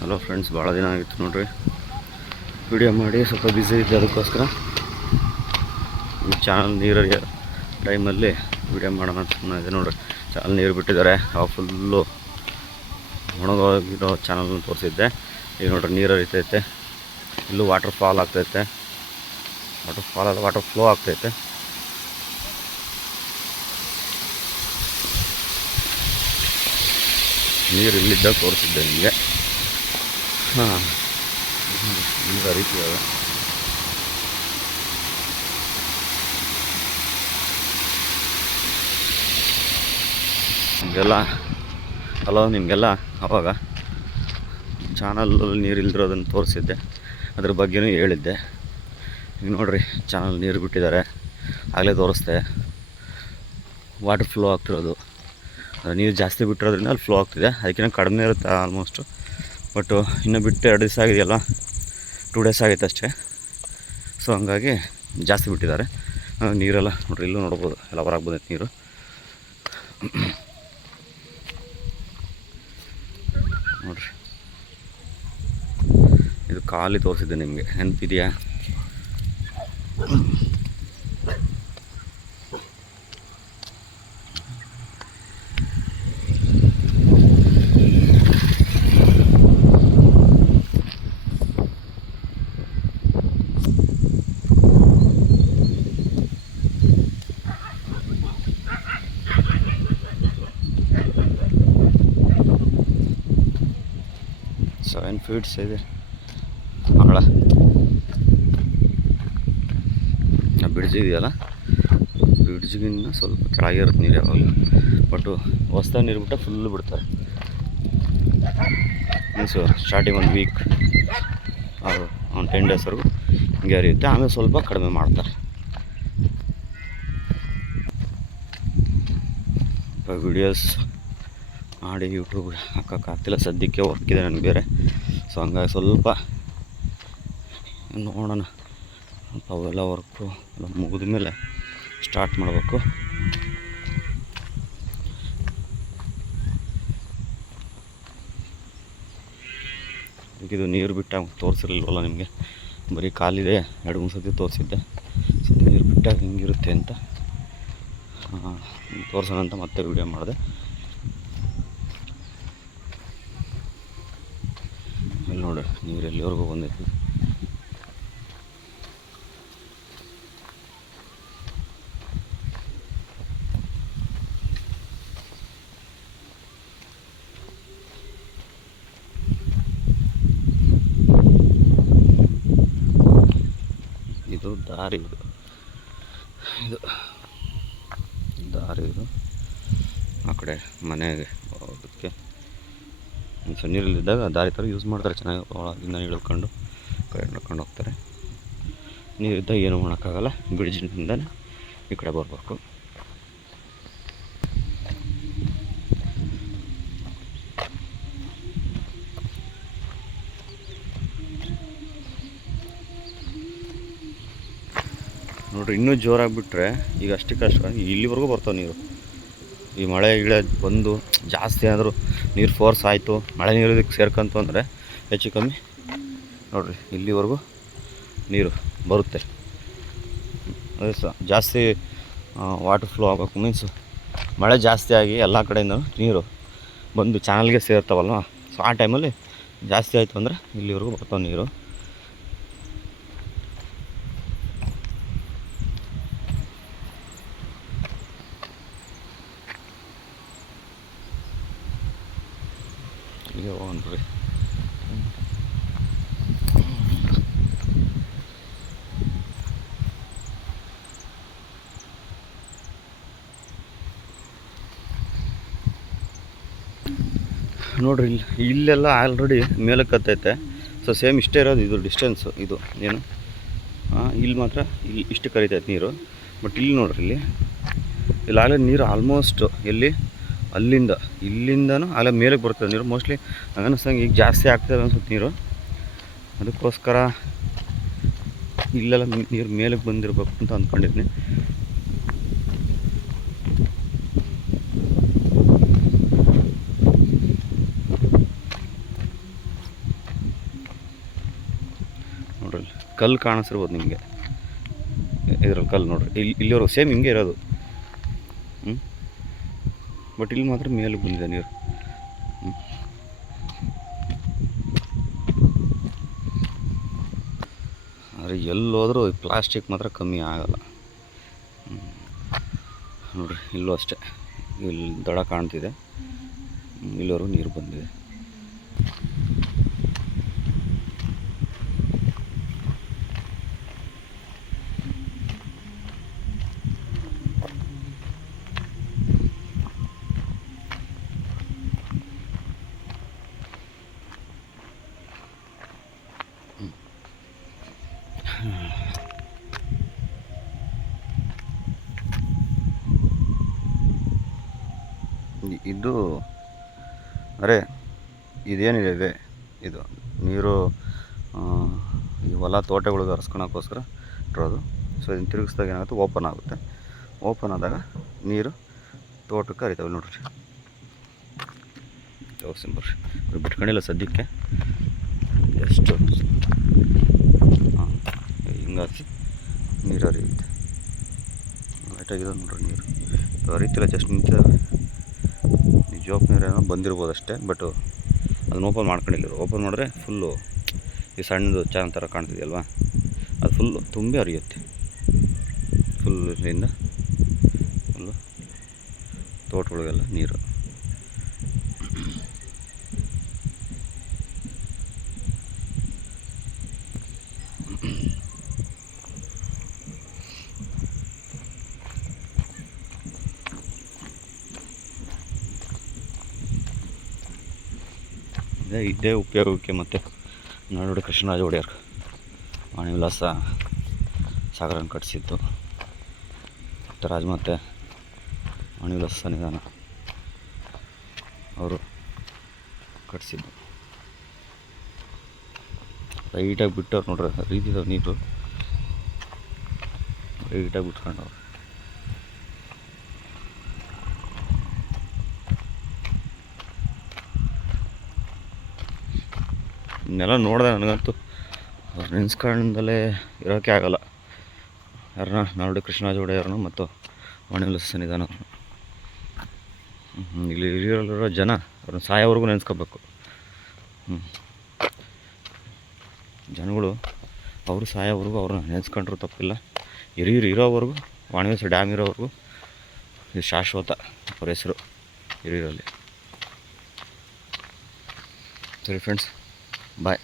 Hello friends, ಭಾಳ ದಿನ ಆಗಿತ್ತು ನೋಡ್ರಿ ವಿಡಿಯೋ ಮಾಡಿ. ಸ್ವಲ್ಪ ಬ್ಯುಸಿ ಇದ್ದೆ, ಅದಕ್ಕೋಸ್ಕರ ಚಾನಲ್ ನೀರಿನ ಟೈಮಲ್ಲಿ ವಿಡಿಯೋ ಮಾಡೋಣ ಅಂತ ಇದೆ ನೋಡ್ರಿ. ಚಾನಲ್ ನೀರು ಬಿಟ್ಟಿದ್ದಾರೆ, ಫುಲ್ಲು ಒಣಗೋಗಿರೋ ಚಾನಲ್ನ ತೋರಿಸಿದ್ದೆ. ಈಗ ನೋಡ್ರಿ ನೀರು ಹರಿತೈತೆ, ಇಲ್ಲೂ ವಾಟರ್ ಫಾಲ್ ಆಗ್ತೈತೆ, ವಾಟರ್ ಫ್ಲೋ ಆಗ್ತೈತೆ. ನೀರು ಇಲ್ಲಿದ್ದಾಗ ತೋರಿಸಿದ್ದೆ ನಿಮಗೆ. ಹಾಂ, ನೀರು ಹರಿತೀವಿ. ನಿಮಗೆಲ್ಲ ಅವಾಗ ಚಾನಲಲ್ಲಿ ನೀರು ಇಲ್ದಿರೋದನ್ನು ತೋರಿಸಿದ್ದೆ, ಅದ್ರ ಬಗ್ಗೆನೂ ಹೇಳಿದ್ದೆ. ಈಗ ನೋಡಿರಿ, ಚಾನಲ್ ನೀರು ಬಿಟ್ಟಿದ್ದಾರೆ, ಆಗಲೇ ತೋರಿಸ್ದೆ. ವಾಟರ್ ಫ್ಲೋ ಆಗ್ತಿರೋದು, ನೀರು ಜಾಸ್ತಿ ಬಿಟ್ಟಿರೋದ್ರಿಂದ ಅಲ್ಲಿ ಫ್ಲೋ ಆಗ್ತಿದೆ. ಅದಕ್ಕಿಂತ ಕಡಿಮೆ ಇರುತ್ತೆ ಆಲ್ಮೋಸ್ಟು. ಬಟ್ಟು ಇನ್ನೂ ಬಿಟ್ಟು 2 ದಿವಸ ಆಗಿದೆಯಲ್ಲ, 2 ಡೇಸ್ ಆಗೈತೆ ಅಷ್ಟೇ. ಸೊ ಹಂಗಾಗಿ ಜಾಸ್ತಿ ಬಿಟ್ಟಿದ್ದಾರೆ ನೀರೆಲ್ಲ. ನೋಡ್ರಿ, ಇಲ್ಲೂ ನೋಡ್ಬೋದು, ಎಲ್ಲ ಹೊರಗೆ ಬಂದೈತೆ ನೀರು. ನೋಡ್ರಿ, ಇದು ಖಾಲಿ ತೋರಿಸಿದ್ದೆ ನಿಮಗೆ, ನೆನಪಿದೆಯಾ? ಸೆವೆನ್ ಫೀಟ್ಸ್ ಇದೆ ಆಳ. ಬ್ರಿಡ್ಜ್ ಇದೆಯಲ್ಲ, ಬ್ರಿಡ್ಜ್ಗಿನ್ನ ಸ್ವಲ್ಪ ಕೆಳಗಿರುತ್ತೆ ನೀರು ಯಾವಾಗಲೂ. ಬಟ್ಟು ಹೊಸ್ದಾಗಿ ನೀರು ಬಿಟ್ಟ ಫುಲ್ಲು ಬಿಡ್ತಾರೆ. ಮೀನ್ಸು ಸ್ಟಾರ್ಟಿಂಗ್ 1 ವೀಕ್ ಒಂದು 10 ಡೇಸ್ವರೆಗೂ ಹಿಂಗೆ ಹರಿಯುತ್ತೆ. ಆಮೇಲೆ ಸ್ವಲ್ಪ ಕಡಿಮೆ ಮಾಡ್ತಾರೆ. ವಿಡಿಯೋಸ್ ಮಾಡಿ ಯೂಟ್ಯೂಬ್ ಹಾಕೋಕ್ಕಾಗ್ತಿಲ್ಲ ಸದ್ಯಕ್ಕೆ, ವರ್ಕ್ ಇದೆ ನನಗೆ ಬೇರೆ. ಸೊ ಹಂಗಾಗಿ ಸ್ವಲ್ಪ ನೋಡೋಣ, ಅವೆಲ್ಲ ವರ್ಕು ಎಲ್ಲ ಮುಗಿದ ಮೇಲೆ ಸ್ಟಾರ್ಟ್ ಮಾಡಬೇಕು. ಇದು ನೀರು ಬಿಟ್ಟಾಗ ತೋರಿಸಿರಲಿಲ್ವಲ್ಲ ನಿಮಗೆ, ಬರೀ ಕಾಲಿದೆ. 2-3 ಸತಿ ತೋರಿಸಿದ್ದೆ. ಸೊ ನೀರು ಬಿಟ್ಟಾಗ ಹಿಂಗಿರುತ್ತೆ ಅಂತ ತೋರಿಸೋಣ ಅಂತ ಮತ್ತೆ ವಿಡಿಯೋ ಮಾಡಿದೆ. ಇಲ್ಲಿ ನೋಡಿ, ನೀರು ಎಲ್ಲಿವರೆಗೂ ಬಂದೈತಿ. ಇದು ದಾರಿ, ಇದು ಆ ಕಡೆ ಮನೆಗೆ ಹೋಗೋದಕ್ಕೆ. ಸೊ ನೀರಲ್ಲಿದ್ದಾಗ ದಾರಿ ಥರ ಯೂಸ್ ಮಾಡ್ತಾರೆ, ಚೆನ್ನಾಗಿ ಒಳಗಿಂದ ಇಳ್ಕೊಂಡು ಕಡೆ ನಡ್ಕೊಂಡು ಹೋಗ್ತಾರೆ. ನೀರಿದ್ದಾಗ ಏನೂ ಮಾಡೋಕ್ಕಾಗಲ್ಲ, ಬ್ರಿಡ್ಜಿನಿಂದನೇ ಈ ಕಡೆ ಬರಬೇಕು. ನೋಡಿರಿ, ಇನ್ನೂ ಜೋರಾಗಿಬಿಟ್ರೆ ಈಗ ಅಷ್ಟಕ್ಕಷ್ಟು ಇಲ್ಲಿವರೆಗೂ ಬರ್ತಾವೆ ನೀರು. ಈ ಮಳೆ ಗಿಳೆ ಬಂದು ಜಾಸ್ತಿ ಆದರೂ ನೀರು ಫೋರ್ಸ್ ಆಯಿತು, ಮಳೆ ನೀರು ಇದಕ್ಕೆ ಸೇರ್ಕೊಂತು ಅಂದರೆ ಹೆಚ್ಚು ಕಮ್ಮಿ ನೋಡಿರಿ ಇಲ್ಲಿವರೆಗೂ ನೀರು ಬರುತ್ತೆ. ಅದೇ ಜಾಸ್ತಿ ವಾಟರ್ ಫ್ಲೋ ಆಗಬೇಕು. ಮೀನ್ಸು ಮಳೆ ಜಾಸ್ತಿ ಆಗಿ ಎಲ್ಲ ಕಡೆಯಿಂದ ನೀರು ಬಂದು ಚಾನಲ್ಗೆ ಸೇರ್ತಾವಲ್ವ. ಸೊ ಆ ಟೈಮಲ್ಲಿ ಜಾಸ್ತಿ ಆಯಿತು ಅಂದರೆ ಇಲ್ಲಿವರೆಗೂ ಬರ್ತಾವೆ ನೀರು. ನೋಡ್ರಿ, ನೋಡ್ರಿ ಇಲ್ಲೆಲ್ಲ ಆಲ್ರೆಡಿ ಮೇಲಕ್ಕೆ ಹತ್ತೈತೆ. ಸೊ ಸೇಮ್ ಇಷ್ಟೇ ಇರೋದು ಇದು ಡಿಸ್ಟೆನ್ಸು. ಇದು ಏನು ಇಲ್ಲಿ ಮಾತ್ರ ಇಲ್ಲಿ ಇಷ್ಟು ಕರಿತೈತೆ ನೀರು. ಬಟ್ ಇಲ್ಲಿ ನೋಡ್ರಿ, ಇಲ್ಲಾಗಲೇ ನೀರು ಆಲ್ಮೋಸ್ಟ್ ಇಲ್ಲಿಂದನೂ ಆಗಲೇ ಮೇಲಕ್ಕೆ ಬರ್ತದೆ ನೀರು. ಮೋಸ್ಟ್ಲಿ ಅನ್ನಿಸ್ತಂಗೆ ಈಗ ಜಾಸ್ತಿ ಆಗ್ತದೆ ಅನ್ಸುತ್ತೆ ನೀರು. ಅದಕ್ಕೋಸ್ಕರ ಇಲ್ಲೆಲ್ಲ ನೀರು ಮೇಲಕ್ಕೆ ಬಂದಿರಬೇಕು ಅಂತ ಅಂದ್ಕೊಂಡಿದ್ದೀನಿ. ಕಲ್ಲು ಕಾಣಿಸಿರ್ಬೋದು ನಿಮಗೆ, ಇದ್ರಲ್ಲಿ ಕಲ್ಲು ನೋಡ್ರಿ, ಇಲ್ಲಿವರೆಗೂ ಸೇಮ್ ಹಿಂಗೆ ಇರೋದು. ಬಟ್ ಇಲ್ಲಿ ಮಾತ್ರ ಮೇಲೆ ಬಂದಿದೆ ನೀರು. ಆದರೆ ಎಲ್ಲೋದ್ರೂ ಪ್ಲಾಸ್ಟಿಕ್ ಮಾತ್ರ ಕಮ್ಮಿ ಆಗಲ್ಲ. ನೋಡಿರಿ ಇಲ್ಲೂ ಅಷ್ಟೇ, ಇಲ್ಲಿ ದಡ ಕಾಣ್ತಿದೆ, ಇಲ್ಲಿವರೆಗೂ ನೀರು ಬಂದಿದೆ. ಇದು ಅರೆ ಇದೇನಿದೆ ಇದು ನೀರು ಈ ಹೊಲ ತೋಟಗಳಿಗೆ ಹರಿಸ್ಕೊಳಕ್ಕೋಸ್ಕರ ಇಟ್ಟಿರೋದು. ಸೊ ಇದನ್ನು ತಿರುಗಿಸ್ದಾಗ ಏನಾಗುತ್ತೆ, ಓಪನ್ ಆಗುತ್ತೆ. ಓಪನ್ ಆದಾಗ ನೀರು ತೋಟಕ್ಕೆ ಹರಿತಾವೆ ನೋಡ್ರಿ. ತೋರಿಸ್ತೀನಿ ಬರ್ರಿ, ಬಿಟ್ಕೊಂಡಿಲ್ಲ ಸದ್ಯಕ್ಕೆ, ಎಷ್ಟು ಹಿಂಗಾಗಿ ನೀರು ಹರಿಯುತ್ತೆ. ಲೈಟಾಗಿದೆ ನೋಡ್ರಿ, ನೀರು ಹರಿತಿಲ್ಲ, ಜಸ್ಟ್ ನಿಂತಿದ್ದಾವೆ. ಈ ಜೋಪ್ ನೀರೇನೋ ಬಂದಿರ್ಬೋದು ಅಷ್ಟೇ, ಬಟ್ ಅದನ್ನ ಓಪನ್ ಮಾಡ್ಕೊಂಡಿಲ್ಲ. ಓಪನ್ ಮಾಡಿದ್ರೆ ಫುಲ್ಲು ಈ ಸಣ್ಣದು ಚಾನ್ ಥರ ಕಾಣ್ತಿದೆಯಲ್ವ, ಅದು ಫುಲ್ಲು ತುಂಬಿ ಹರಿಯುತ್ತೆ. ಫುಲ್ಲಿಂದ ಫುಲ್ಲು ತೋಟಗಳಿಗೆಲ್ಲ ನೀರು. ಇದೇ ಉಪಯೋಗಕ್ಕೆ ಮತ್ತು ನಾಡೋಡಿ ಕೃಷ್ಣರಾಜ ಒಡೆಯರ್ ವಾಣಿ ವಿಲಾಸ ಸಾಗರನ ಕಟ್ಟಿಸಿದ್ದು, ರಾಜಮಾತೆ ವಾಣಿ ವಿಲಾಸ ಸನ್ನಿಧಾನ ಅವರು ಕಟ್ಟಿಸಿದ್ದು. ಲೈಟಾಗಿ ಬಿಟ್ಟವ್ರು ನೋಡ್ರಿ, ರೀತಿದಾವೆ ನೀರು ಲೈಟಾಗಿ ಬಿಟ್ಕೊಂಡವ್ರು. ಇನ್ನೆಲ್ಲ ನೋಡಿದೆ, ನನಗಂತೂ ಅವ್ರು ನೆನೆಸ್ಕೊಂಡಲ್ಲೇ ಇರೋಕ್ಕೆ ಆಗಲ್ಲ. ಯಾರನ್ನ ನಾಡೋಡಿ ಕೃಷ್ಣರಾಜ ಒಡೆಯರ್ನು ಮತ್ತು ವಾಣಿ ವಿಲಾಸ ಸನ್ನಿಧಾನ. ಇಲ್ಲಿ ಹಿರಿಯರಲ್ಲಿರೋ ಜನ ಅವ್ರನ್ನ ಸಾಯೋವರೆಗೂ ನೆನೆಸ್ಕೋಬೇಕು. ಜನಗಳು ಅವರು ಸಾಯೋವರೆಗೂ ಅವ್ರನ್ನ ನೆನೆಸ್ಕೊಂಡ್ರು ತಪ್ಪಿಲ್ಲ. ಹಿರಿಯರು ಇರೋವರೆಗೂ, ವಾಣಿ ವಿಲಾಸ ಡ್ಯಾಮ್ ಇರೋವರೆಗೂ ಇದು ಶಾಶ್ವತ ಅವ್ರ ಹೆಸರು ಹಿರಿಯರಲ್ಲಿ. ಸರಿ ಫ್ರೆಂಡ್ಸ್, ಬಾಯ್.